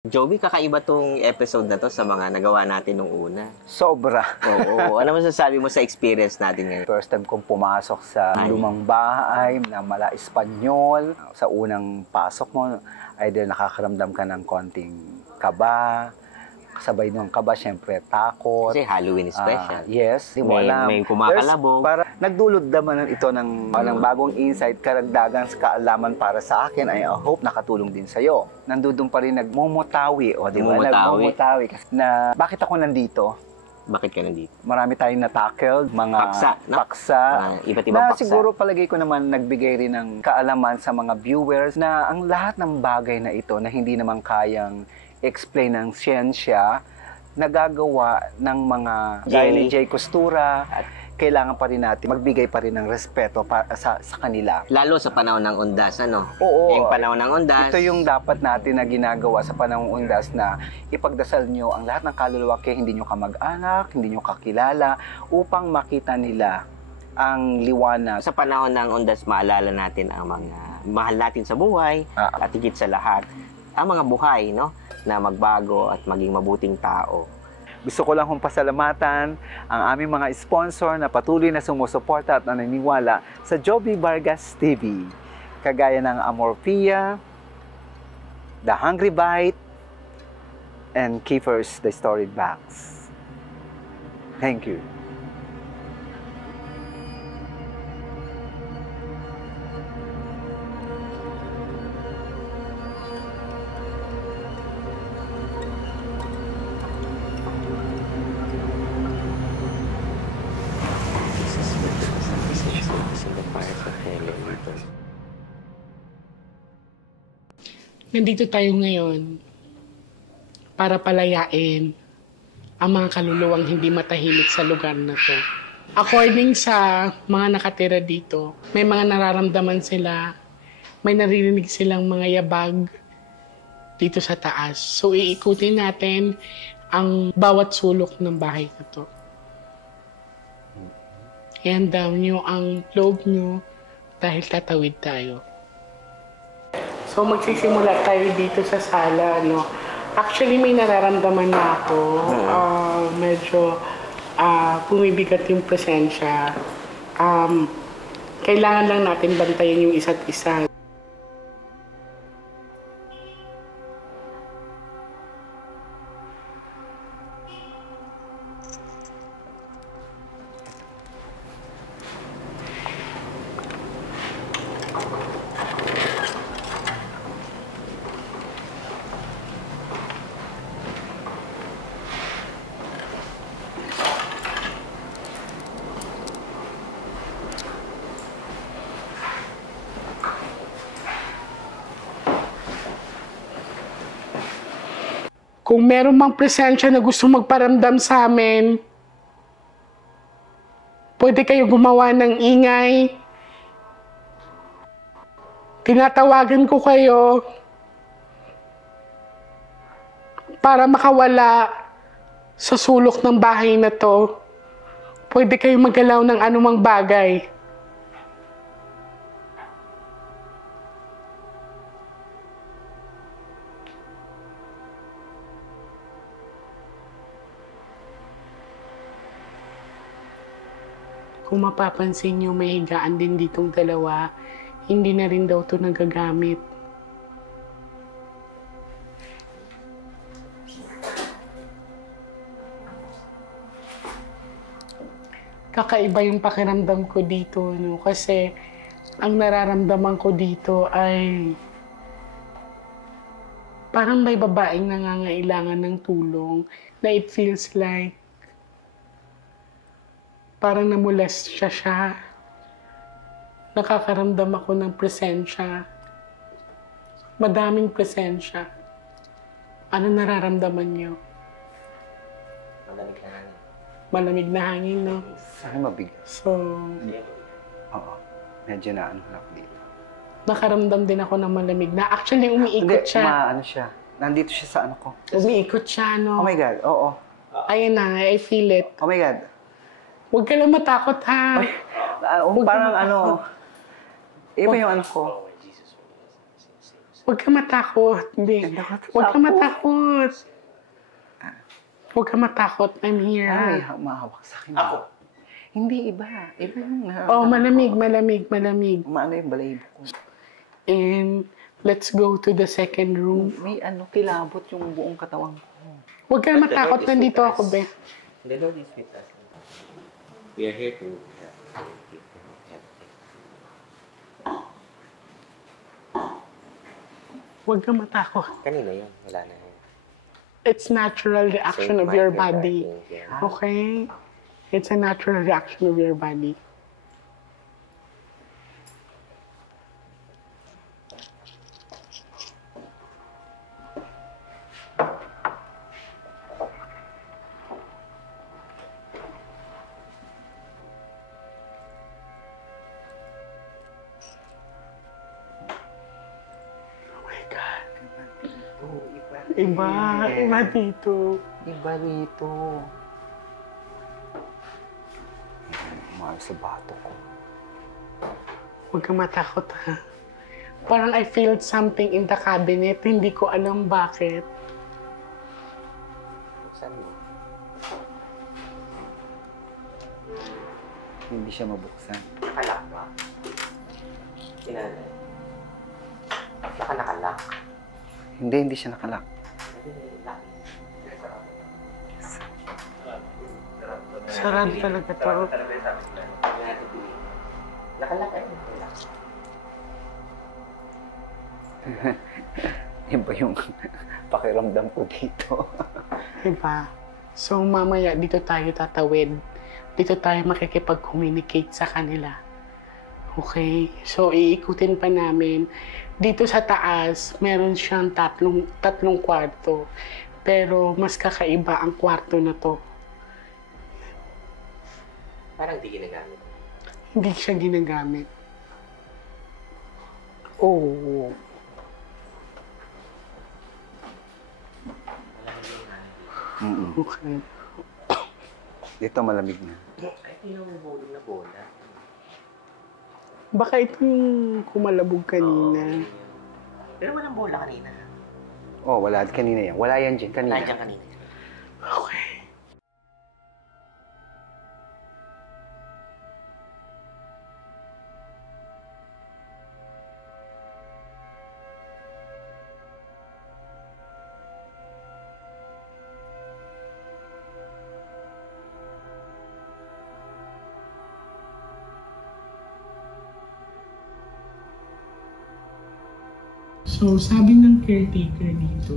Joby, kakaiba tong episode na to sa mga nagawa natin nung una. Sobra. Oo. Ano masasabi mo sa experience natin ngayon? First time kong pumasok sa lumang bahay na mala Espanyol. Sa unang pasok mo, either nakakaramdam ka ng konting kaba. Kasabay ng kaba, syempre takot. Kasi Halloween special. Yes, di mo alam. May kumakalabog. Para nagdulot naman ito ng bagong insight, karagdagan sa kaalaman para sa akin. I hope nakatulong din sa'yo. Nandudun pa rin nagmumutawi. O, di ba? Nagmumutawi. Na bakit ako nandito? Bakit ka nandito? Marami tayong na-tackled, mga paksa. Iba't ibang paksa. Siguro palagay ko naman nagbigay rin ng kaalaman sa mga viewers na ang lahat ng bagay na ito na hindi naman kayang explain ng siyensya, nagagawa ng mga gaya ni Jay Costura, at kailangan pa rin natin magbigay pa rin ng respeto sa kanila. Lalo sa panahon ng undas, ano? Oo. Yung panahon ng undas. Ito yung dapat natin na ginagawa sa panahon ng undas na ipagdasal nyo ang lahat ng kaluluwa kaya hindi nyo kamag-anak, hindi nyo kakilala, upang makita nila ang liwanag. Sa panahon ng undas, maalala natin ang mga mahal natin sa buhay at higit sa lahat, ang mga buhay, no? Na magbago at maging mabuting tao. Gusto ko lang kong pasalamatan ang aming mga sponsor na patuloy na sumusuporta at naniniwala sa Joby Vargas TV. Kagaya ng Amorphia, The Hungry Bite, and Kiefer's The Storied Box. Thank you. Nandito tayo ngayon para palayain ang mga kaluluwang hindi matahimik sa lugar na to. According sa mga nakatira dito, may mga nararamdaman sila, may naririnig silang mga yabag dito sa taas. So iikutin natin ang bawat sulok ng bahay na to. Iandam nyo ang loob nyo dahil tatawid tayo. So magsisimula tayo dito sa sala, no? Actually, may nararamdaman na ako. Medyo bumibigat yung presensya. Kailangan lang natin bantayan yung isa't isa. Kung meron mang presensya na gusto magparamdam sa amin, pwede kayo gumawa ng ingay. Tinatawagan ko kayo para makawala sa sulok ng bahay na to. Pwede kayo maggalaw ng anumang bagay. Kung mapapansin nyo, may higaan din ditong dalawa. Hindi na rin daw ito nagagamit. Kakaiba yung pakiramdam ko dito, no? Kasi ang nararamdaman ko dito ay parang may babaeng nangangailangan ng tulong na it feels like parang namolestya siya. Nakakaramdam ako ng presensya. Madaming presensya. Ano nararamdaman niyo? Malamig na hangin. Malamig na hangin, no? Saan mabigat? So, Oo. Medyo na ano ako dito. nakaramdam din ako ng malamig na. Actually, umiikot siya. Ano siya. Nandito siya sa ano ko. Umiikot siya, no? Oh my God, oo. Ayun na, I feel it. Oh my God. Huwag ka lang matakot, ha? Parang ano, iba yung ano ko. Huwag ka matakot. Hindi. Huwag ka matakot. Huwag ka matakot. I'm here. Ay, mahawak sa akin. Ako? Hindi, iba. Iba yung Oh, malamig. Maano yung balahibo ko. And let's go to the second room. May kilabot yung buong katawan ko. Huwag ka matakot. Nandito ako, be. The Lord is with us. We are here to Huwag ka matakot. Kanina yun. Wala na yun. It's natural reaction Saint of your Michael, body. I think, yeah. Okay? It's a natural reaction of your body. Oh my God. Iba dito. Iba dito. Mahal sa bato ko. Huwag kang matakot, ha? Parang I feel something in the cabinet. Hindi ko alam bakit. Saan mo? Hindi siya mabuksan. Nakalak ba? Sinanay. Baka nakalak. Hindi siya nakalak. Sarado talaga to. Nakalak eh. Iba yung pakiramdam ko dito. Diba? So, mamaya dito tayo tatawid. Dito tayo makikipag-communicate sa kanila. Okay? So, iikutin pa namin. Dito sa taas, meron siyang tatlong kwarto. Pero, mas kakaiba ang kwarto na to. Parang di ginagamit. Hindi siya ginagamit. Oh. Okay. Dito malamig na. Ay, pinamubulong na bola. Baka ito yung kumalabog kanina. Pero walang bola kanina. Oh, wala. Kanina yan. Wala yan dyan. Kanina. Wala dyan kanina. Okay. So, sabi ng caretaker dito,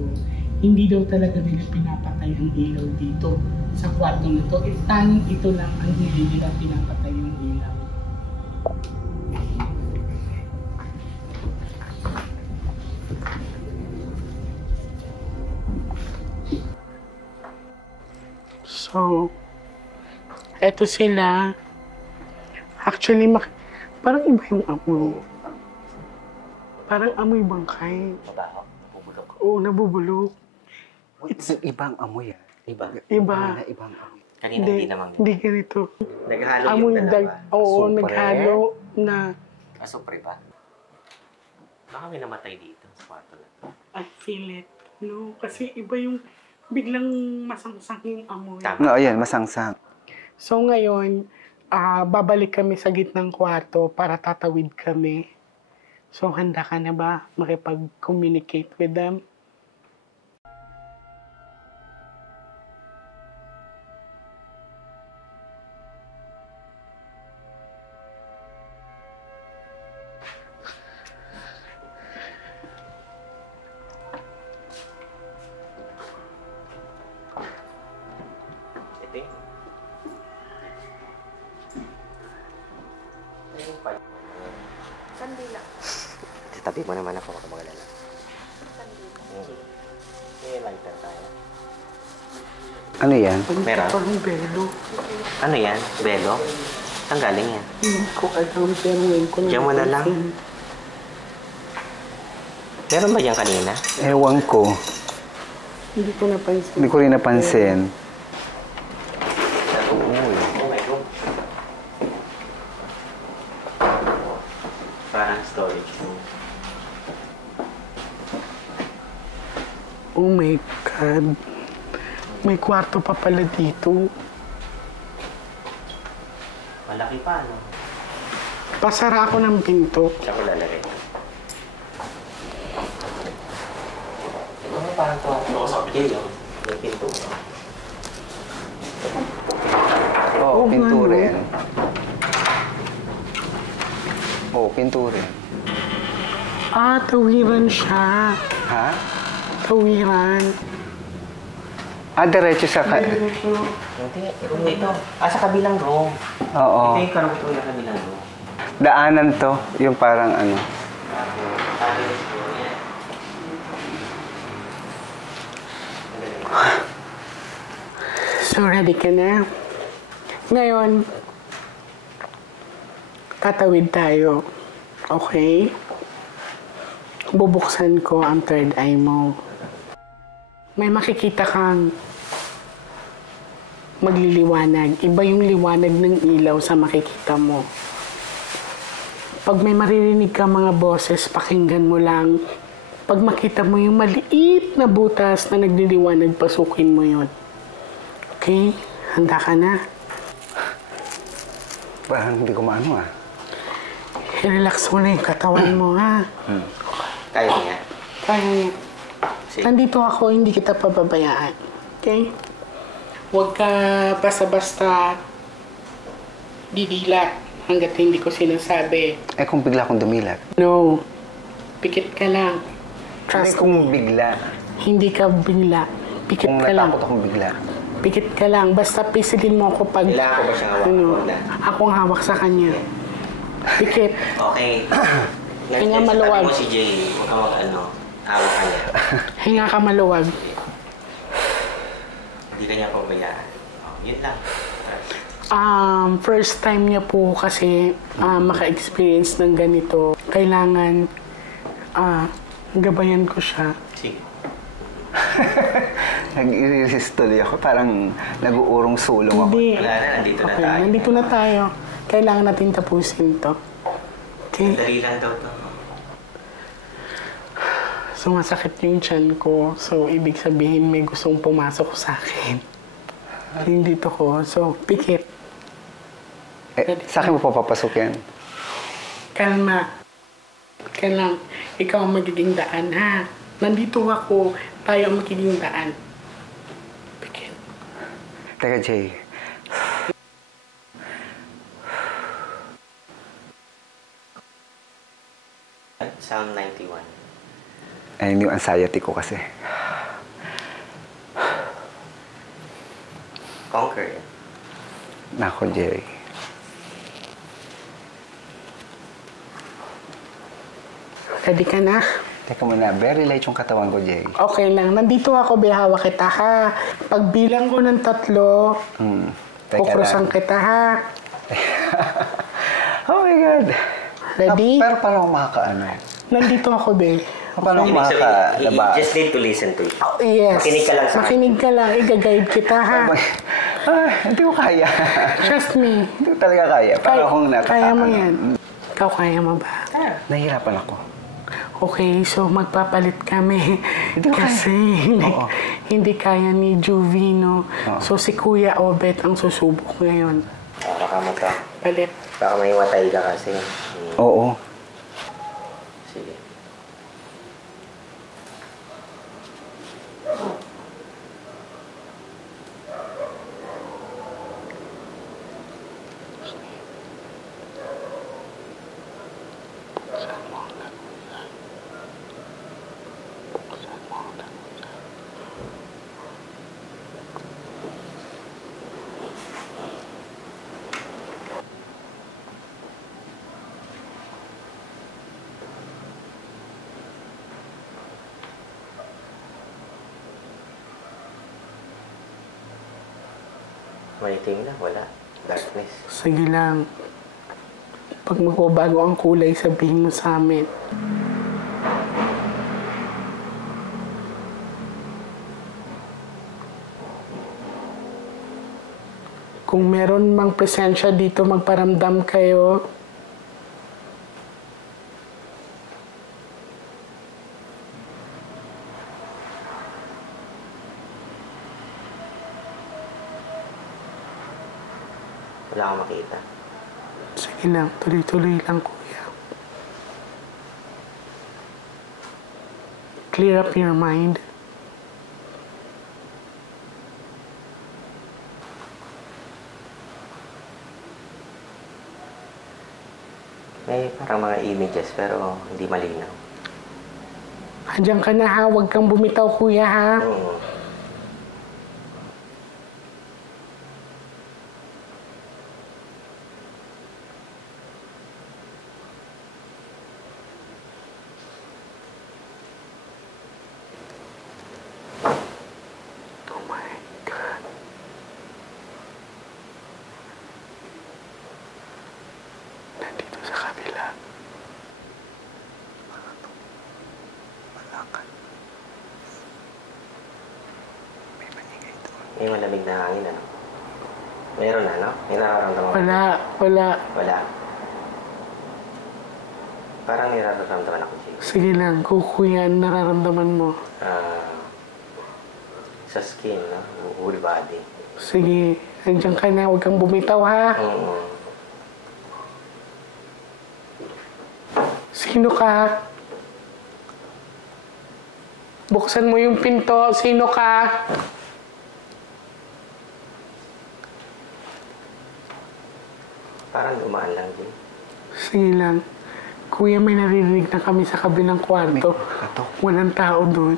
hindi daw talaga nila pinapatay ang ilaw dito sa kwarto na to. Tanging ito lang ang hindi nila pinapatay yung ilaw. So, eto sila. Actually, parang iba yung amoy. Parang amoy bangkay. Mabaho. Nabubulok. Oo, nabubulok. It's ibang amoy ah. Iba. Iba. Ibang amoy. Kanina hindi naman. Hindi ganito. Naghalo Amoy yung dalawa. Oo, Supre? naghalo na. Asupre ba? Baka may namatay dito sa kwarto na to. I feel it. No, kasi iba yung biglang masangsang yung amoy. Tama. No, ayan, masangsang. So ngayon, babalik kami sa gitnang kwarto para tatawid kami. So handa ka na ba makipag-communicate with them? Ito yun. Ayun pa. Kandila. Tabi mo naman ako kapag magalala. May lighter tayo. Ano yan? Meron? Parang belo. Ano yan? Belo? Saan galing yan? Hindi ko alam, pero ngayon ko Diyan mo na lang. napansin. Meron ba yan kanina? Ewan ko. Hindi ko napansin. Hindi ko rin napansin. Uy. Oh my God. Parang storage room. sad. May kwarto pa pala dito. Malaki pa, no? Pasara ako ng pinto. Saan ko lalagay? Ano parang ito? Oo, sabi niyo. May pinto. Oo, Oo, pinto ano? rin. Oo, pinto rin. Ah, tawiran siya. Ha? Tawiran. Ah, diretso sa... Hindi, room ito. Ah, sa kabilang room. Oo. Ito yung karong ito yung kabilang room. Daanan to, yung parang ano. So, ready ka na? Ngayon, tatawid tayo. Okay? Bubuksan ko ang third eye mo. May makikita kang magliliwanag. Iba yung liwanag ng ilaw sa makikita mo. Pag may maririnig ka mga boses, pakinggan mo lang. Pag makita mo yung maliit na butas na nagliliwanag, pasukin mo yun. Okay? Handa ka na? Parang hindi ko maano ah. I-relax mo na yung katawan mo, ha? Kaya niya. Kaya niya. Sige. Nandito ako, hindi kita pababayaan. Okay? Huwag ka basta-basta didila hanggat hindi ko sinasabi. Eh kung bigla akong dumilat. No. Pikit ka lang. Hindi Trust kung me. bigla. Hindi ka bigla. Pikit Kung ka lang. natakot akong bigla. Pikit ka lang. Basta pisilin mo ako pag... Kailangan ko ba siyang hawak? Wala. akong hawak sa kanya. Pikit. Okay. Hinga Next, maluwag. sabi mo si Jay, huwag ka hawak ka niya. Hinga ka maluwag. Hindi ka niya pabayaan. Oh, yun lang. First time niya po kasi maka-experience ng ganito. Kailangan gabayan ko siya. Sige. Nag-resist tuloy ako. Parang nag-uurong sulong ako. Hindi. Wala na, nandito na Okay, tayo. nandito na tayo. Kailangan natin tapusin to. Okay? Dali lang daw to. Sumasakit yung tiyan ko. So, ibig sabihin may gustong pumasok sa akin. Hindi to ko. So, pikit. Sa akin mo papapasukin. Kalma. Kailang, ikaw ang magiging daan, ha? Nandito ako. Tayo ang magiging daan. Pikit. Teka, Jay. Psalm 91. Ayun yung anxiety ko kasi. Conquer it. Nako, Jay. Ready ka na? Teka muna, very light yung katawan ko, Jay. Okay lang. Nandito ako, bihawa kita, ha? Pagbilang ko ng 3, Teka kukrusan lang. kita, ha? Oh my God. Ready? Pero paano ako makakaano? Nandito ako, be. Paano ako Ibig sabihin, makakalaba? you just need to listen to it. Yes. Makinig ka lang sa Makinig ka lang. I-guide kita, ha? Hindi ko kaya. Trust me. Hindi ko talaga kaya. Paano akong Kaya mo yan. Ikaw, kaya mo ba? Nahihirapan ako. Okay, so magpapalit kami. Kasi Oo. hindi kaya ni Juvino. Oo. So si Kuya Obet ang susubok ngayon. Baka mata. Palit. Baka may watay ka kasi. Oo. Sige. Maliting na, wala. Darkness. Sige lang. Pag magbabago ang kulay, sabihin mo sa amin. Kung meron mang presensya dito, magparamdam kayo. Wala akong makita. Sige lang, tuloy-tuloy lang, kuya. Clear up your mind. May parang mga images pero hindi malinaw. Andiyan ka na ha, huwag kang bumitaw, kuya ha. Oo. Oh my God. Nandito sa kabila. Malakad. May maningay doon. May malamig na hangin, ano? Meron, ano? May nararamdaman ko. Wala. Wala. Parang may nararamdaman ako, Jay. Sige lang, kuya, ano nararamdaman mo? Sa skin, no? Whole body. Sige, andiyan ka na, huwag kang bumitaw ha. Oo. Sino ka? Buksan mo yung pinto, sino ka? Parang dumaan lang, Jay. Sige lang. Kuya, may naririnig na kami sa kabilang kwarto. Katok. Walang tao doon.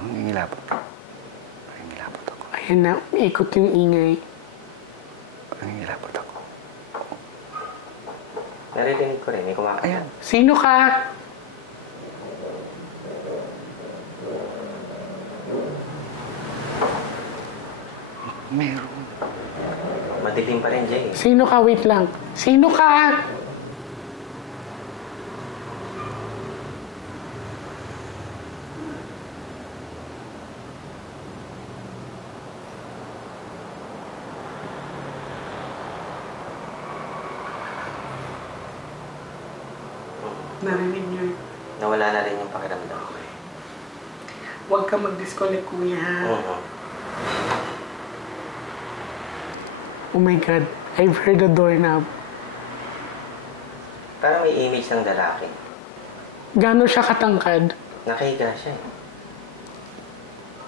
Nangingilabot. Nangingilabot ako. Ayan na, ikot yung ingay. Nangingilabot ako. Naririnig ko rin, may kumakain. Ayan. Sino ka? Meron. Madilim pa rin, Jay. Sino ka? Wait lang. Sino ka? Narinig niyo yun. Nawala na rin yung pakiramdam ko. Huwag ka mag-disconnect, kuya. Ha? Oo. Oh my God, I've heard the doorknob. Parang may image ng lalaki. Gano'n siya katangkad? Nakahiga siya eh.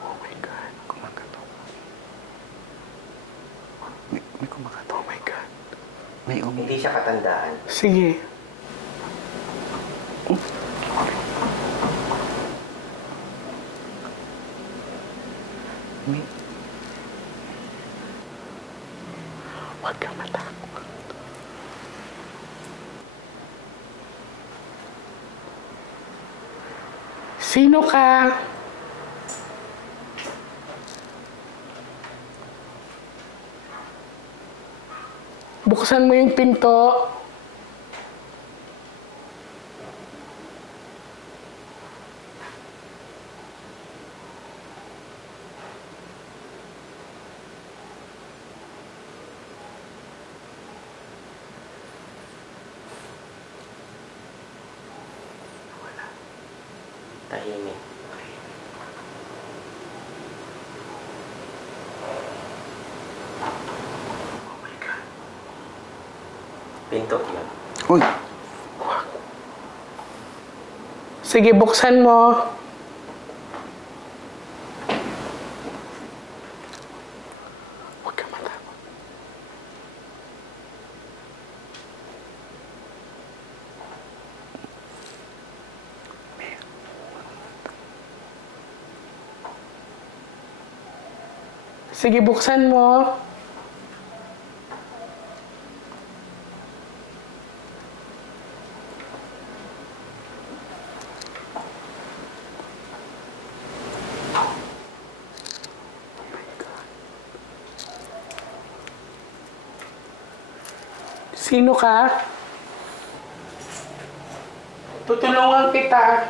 Oh my God. Kumakatok. May kumakatok. Oh my God. May Hindi siya katandaan. Sige. May... Huwag ka matakot. Sino ka? Buksan mo yung pinto. Tahimik. Oh my God. Pinto yun. Uy! Sige, buksan mo. Huwag ka matakot. Sige, buksan mo. Sino ka? Tutulungan kita.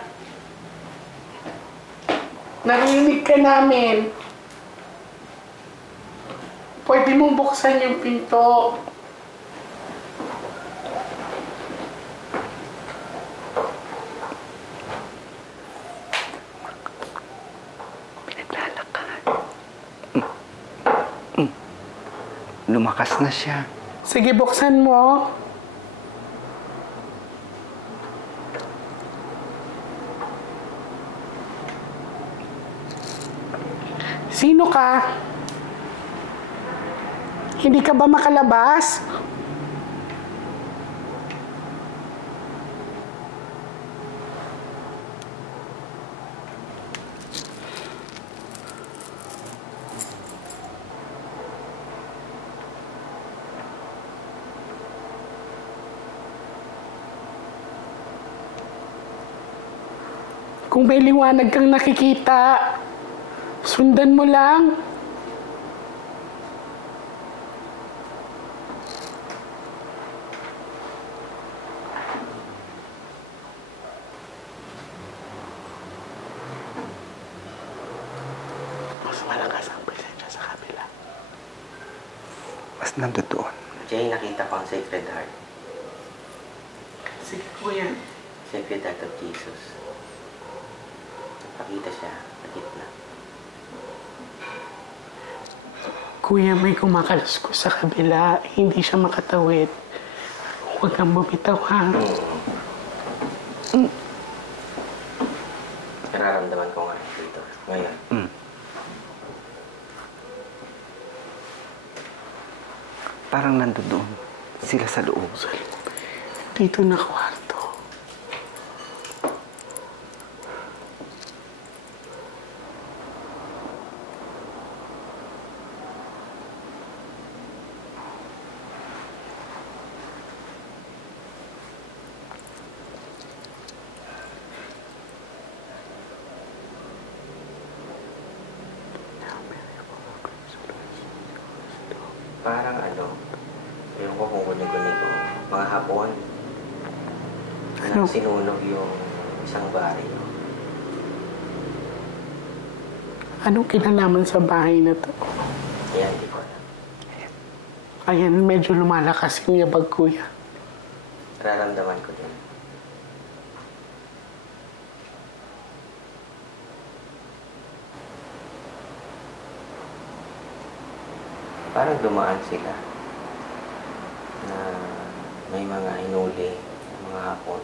Narinig ka namin. Pwede mong buksan yung pinto. Pinaglalakad. Lumakas na siya. Sige, buksan mo. Sino ka? Hindi ka ba makalabas? Kung may liwanag kang nakikita, sundan mo lang. Mas malakas ang presensya sa kabila. Mas nandoon. Jay, nakita ko ang Sacred Heart. Sige, kuya. Sacred Heart of Jesus. Nakita siya sa gitna. Kuya, may kumakaluskos sa kabila. Hindi siya makatawid. Huwag kang bumitaw, ha? Nararamdaman ko nga dito. Ngayon. Parang nandoon sila sa loob. Dito na kwarto. Parang ewan ko kung gunig-gunig ko. Mga hapon. Ano? Sinunog yung isang baril. Anong kinalaman sa bahay na to? Kaya hindi ko alam. Ayan, medyo lumalakas yung yabag, kuya. Nararamdaman ko din. Parang dumaan sila na may mga hinuli, mga hapon.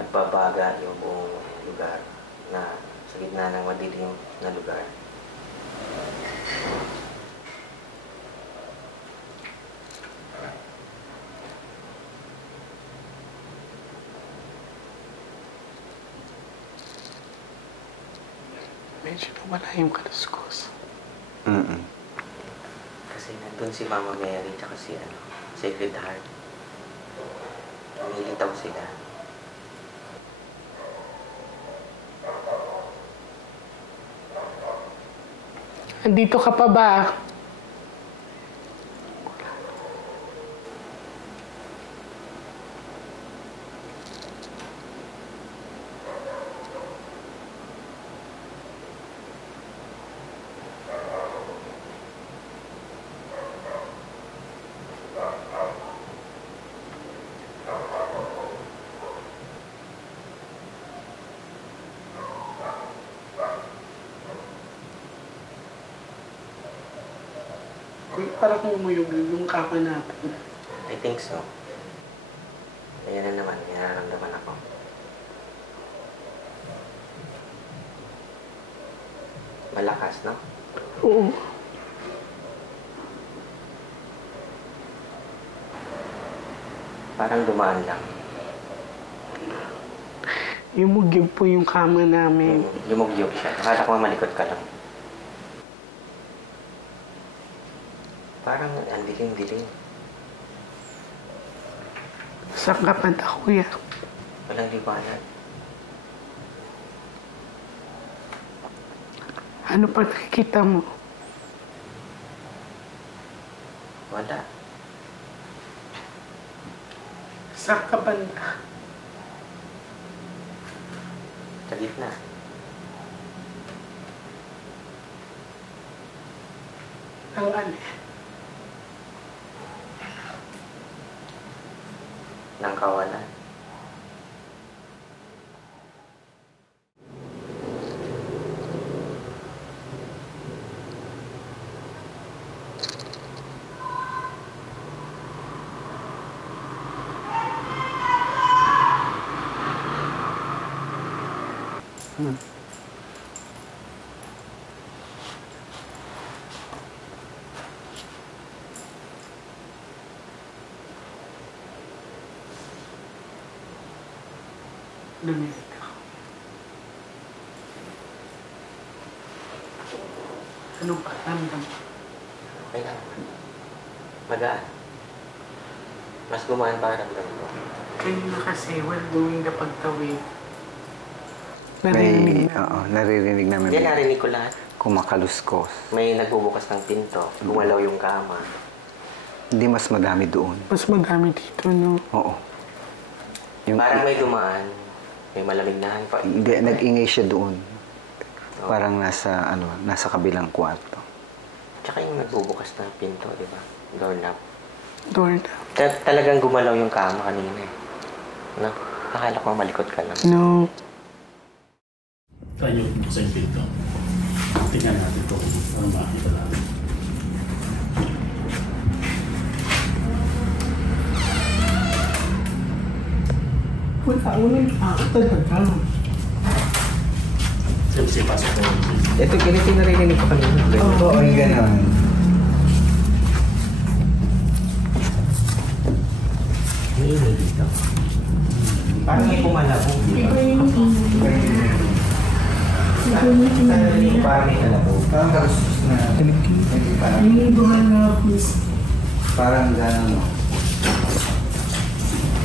Nagbabaga yung buong lugar na sa gitna ng madilim na lugar. Medyo nawala yung kaluskos. Kasi nandun si Mama Mary tsaka si Sacred Heart. Nilitaw sila. Andito ka pa ba? Kuya, parang umuyog yung kama natin. I think so. Ayan na naman, may nararamdaman ako. Malakas, no? Oo. Parang dumaan lang. Yumugyog po yung kama namin. Yumugyog siya. Akala ko nga malikot ka lang. Parang ang dilim-dilim. Saan ka banda, kuya? Walang liwanag. Ano pa nakikita mo? Wala. Saan ka banda? Sa gitna. Ang ano? Ng kawalan. Lumilit ako. Anong pakiramdam? Okay lang. Magaan. Mas gumaan pa ramdam ko. Kanina kasi, while doing the pagtawid, May, naririnig namin. Hindi, narinig ko lahat. Kumakaluskos. May nagbubukas ng pinto. Gumalaw yung kama. Hindi mas madami doon. mas madami dito, no? Oo. Yung, Parang may dumaan. May malamig na hangin pa. hindi, nag-ingay siya doon. Parang nasa kabilang kwarto. Tsaka yung nagbubukas ng pinto, di ba? Doorknob. Doorknob. Talagang gumalaw yung kama kanina eh. No? Akala ko malikot ka lang. No. Tayo sa pinto. Tingnan natin ito para makita natin. Wala, walang talaga. Siyempre, pasok ko. Ito, ganito yung narinig ko kanina. Oo, yung gano'n. May ingay dito. Parang may pumalabog. Iba yung Parang may kalabog. Parang kaluskos na. yung bumalapos. Parang gano'n.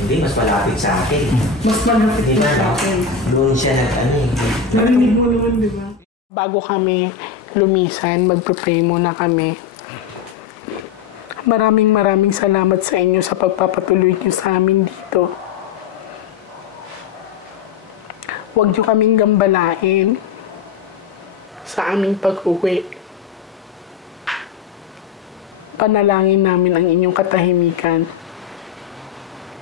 Hindi, mas malapit sa akin. Mas malapit Hindi na na, sa akin. doon siya nag-ano eh. Narinig mo naman, di ba? Bago kami lumisan, magpe-pray muna kami. Maraming salamat sa inyo sa pagpapatuloy niyo sa amin dito. Huwag niyo kaming gambalain sa aming pag-uwi. Panalangin namin ang inyong katahimikan.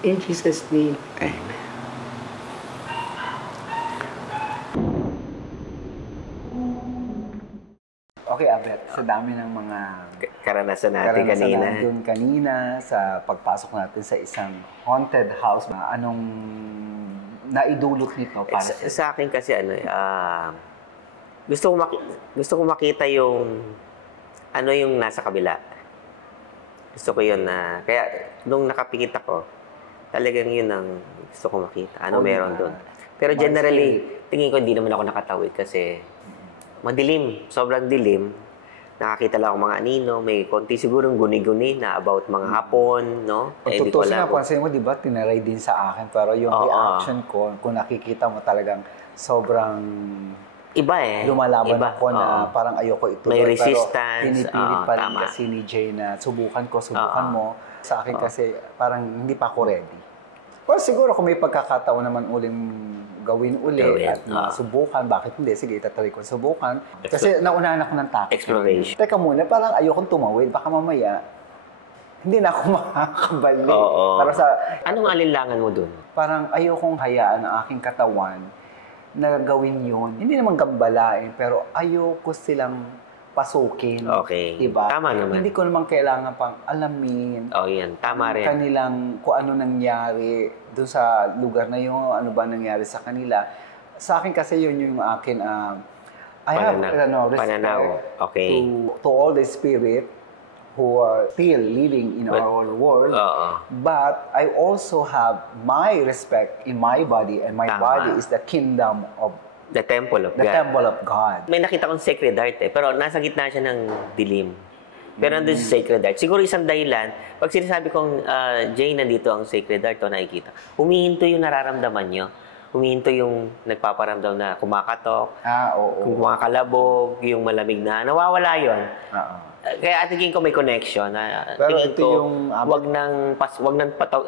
In Jesus' name. Amen. Okay, Abet, sa dami ng mga Karanasan natin kanina. doon kanina sa pagpasok natin sa isang haunted house, anong naidulot nito para Sa akin kasi gusto ko makita yung ano yung nasa kabila. Gusto ko yun na kaya nung nakapikit ako, talagang yun ang gusto ko makita. Ano meron doon. Pero generally, tingin ko hindi naman ako nakatawid kasi madilim, sobrang dilim. Nakakita lang ako mga anino, may konti sigurong guni-guni na about mga hapon, no? Kung tutusin na, pansin mo, di ba, tinaray din sa akin. Pero yung reaction ko, kung nakikita mo talagang sobrang iba eh. lumalaban Iba. ako na parang ayoko ituloy. May resistance. Pero pinipilit pa rin Tama. kasi ni Jay na subukan mo. Sa akin kasi parang hindi pa ako ready. Well, siguro kung may pagkakataon naman uling gawin at subukan, bakit hindi? Sige, itatry ko subukan. Kasi naunahan ako ng takot. Exploration. Teka muna, parang ayokong tumawid. Baka mamaya, hindi na ako makakabalik. Oo. Para sa, Anong alinlangan mo dun? parang ayokong hayaan ang aking katawan na gawin yun. Hindi naman gambalain, pero ayoko silang pasukin. Okay. Diba? Tama naman. Hindi ko naman kailangan pang alamin Oh, yan. Tama rin. kanilang kung ano nangyari doon sa lugar na yun, ano ba nangyari sa kanila. Sa akin kasi yun yung akin, I have respect Pananaw. Okay. to all the spirit who are still living in our world. Oo. But I also have my respect in my body, and my Tama. body is the kingdom of The Temple of the God. temple of God. May nakita kong sacred heart eh, pero nasa gitna siya ng dilim. Pero nandun si sacred heart. Siguro isang dahilan, pag sinasabi kong Jay, nandito ang sacred heart, o nakikita, humihinto yung nararamdaman nyo. Humihinto yung nagpaparamdam na kumakatok, Oo. kumakalabog, yung malamig na, nawawala yun. Oo. Kaya tingin ko may connection. Pero Tingin ito ko, yung,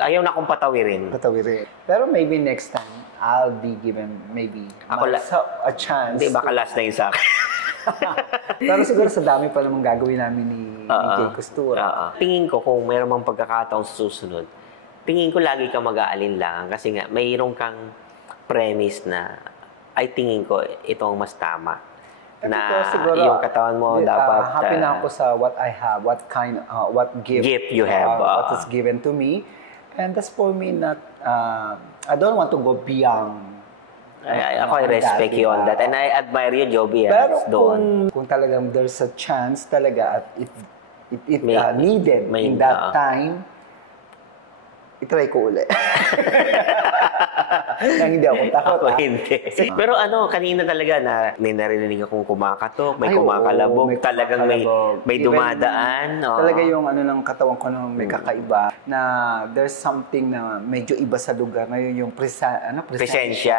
ayaw na akong patawirin. Patawirin. Pero maybe next time, I'll be given maybe Ako myself a chance. Hindi, baka last na yun sa akin. Pero siguro sa dami pa namang gagawin namin ni Jay Costura. Tingin ko kung mayroon mang pagkakataon sa susunod, tingin ko lagi kang mag-aalinlangan kasi nga mayroon kang premise na ay tingin ko ito ang mas tama. Na siguro, yung katawan mo dapat happy na ako sa what I have, what gift you have, what is given to me. And that's for me not I don't want to go beyond Ako, I respect you on that. And I admire you, Joby. Pero doon. kung talagang there's a chance talaga at it May- needed may- in that time, itry ko ulit. Nang hindi ako takot. Ako hindi. Pero kanina talaga na may narinig akong kumakatok, may Ay, oo, kumakalabog, may talagang kumakalabog. may Even dumadaan. Talaga yung ng katawan ko na may kakaiba na there's something na medyo iba sa lugar. Ngayon yung Presensya.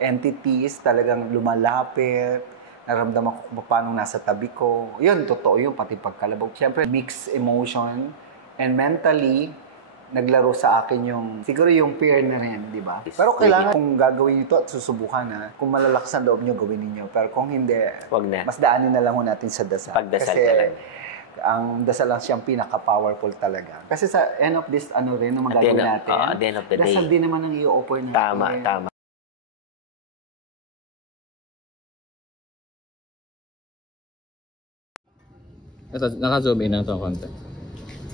entities talagang lumalapit. Naramdaman ko kung paano nasa tabi ko. Yun, totoo yun, pati pagkalabog. Siyempre, mixed emotion and mentally, naglaro sa akin yung, siguro yung fear na rin, di ba? Pero kailangan kung gagawin ito at susubukan na, kung malalakas ang loob nyo, gawin ninyo. Pero kung hindi, Wag na. mas daanin na lang ho natin sa dasal. Pagdasal Kasi talaga. ang dasal lang siyang pinaka-powerful talaga. Kasi sa end of this, rin, ang magagawin natin, at the end of the day. dasal din naman ang i-offer natin. Tama. Ito, naka-zoom in na ito konti.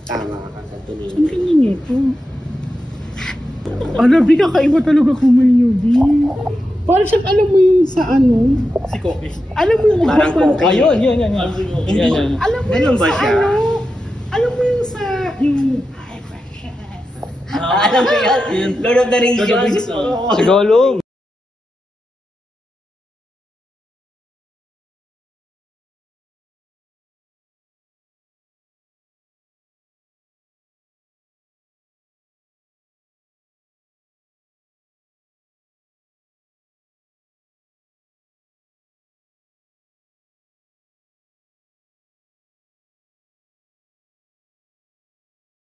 Tama ka. Ang tingin nito. Bi, kakaiba talaga kumayo, Bi. Parang siyang alam mo yung sa Si Koki. alam mo yung Parang husband- Koki. Ayun, yan. Alam mo yung sa alam mo yung sa, yung, Alam mo yan? Lord of the Rings yun. Si Gollum.